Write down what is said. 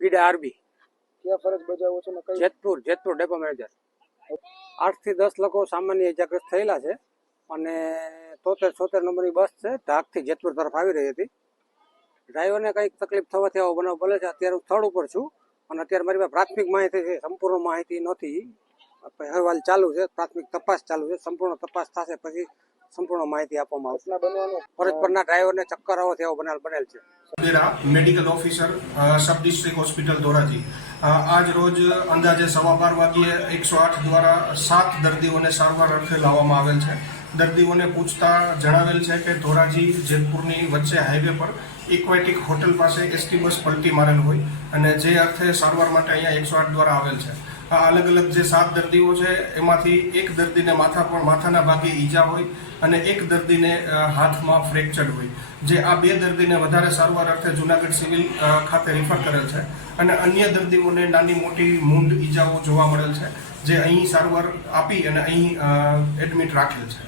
પીડા આરબી ક્યાં ફરજ બજાવો છો ને કઈ? Jetpur depot manager. 8 થી 10 લોકો સામાન્ય ઇજાગ્રસ્ત થયેલા છે અને 73-76 નંબરની બસ છે ઢાકથી જેતપુર તરફ આવી રહી હતી। ડ્રાઈવરને કંઈક તકલીફ થવાથી આવો બનાવ બને છે। અત્યારે હું સ્થળ ઉપર છું અને અત્યારે મારી પાસે પ્રાથમિક માહિતી છે, સંપૂર્ણ માહિતી નથી। અહેવાલ ચાલુ છે, પ્રાથમિક તપાસ ચાલુ છે, સંપૂર્ણ તપાસ થશે પછી સંપૂર્ણ માહિતી આપવામાં આવશે। ફરજ પરના ડ્રાઈવરને ચક્કર આવવાથી આવો બનાવ બનેલ છે। Medical officer sub district hospital Dhoraji આજ રોજ અંદાજે 12:15 વાગ્યે 108 દ્વારા 7 દર્દીઓને સારવાર અર્થે લાવવામાં આવેલ છે। દર્દીઓને પૂછતા જણાવેલ છે કે ધોરાજી જેતપુરની વચ્ચે હાઈવે પર ઇક્વેટિક હોટલ પાસે એસટી બસ પલટી મારેલ હોય અને જે અર્થે સારવાર માટે અહીંયા 108 દ્વારા આવેલ છે। આ અલગ અલગ જે 7 દર્દીઓ છે એમાંથી એક દર્દીને માથાના ભાગે ઈજા હોય અને એક દર્દીને હાથમાં ફ્રેક્ચર હોય। જે આ 2 દર્દીને વધારે સારવાર અર્થે જૂનાગઢ સિવિલ ખાતે રિફર કરેલ છે અને અન્ય દર્દીઓને નાની મોટી મૂંઢ ઈજાઓ જોવા મળેલ છે, જે અહીં સારવાર આપી અને અહીં એડમિટ રાખેલ છે।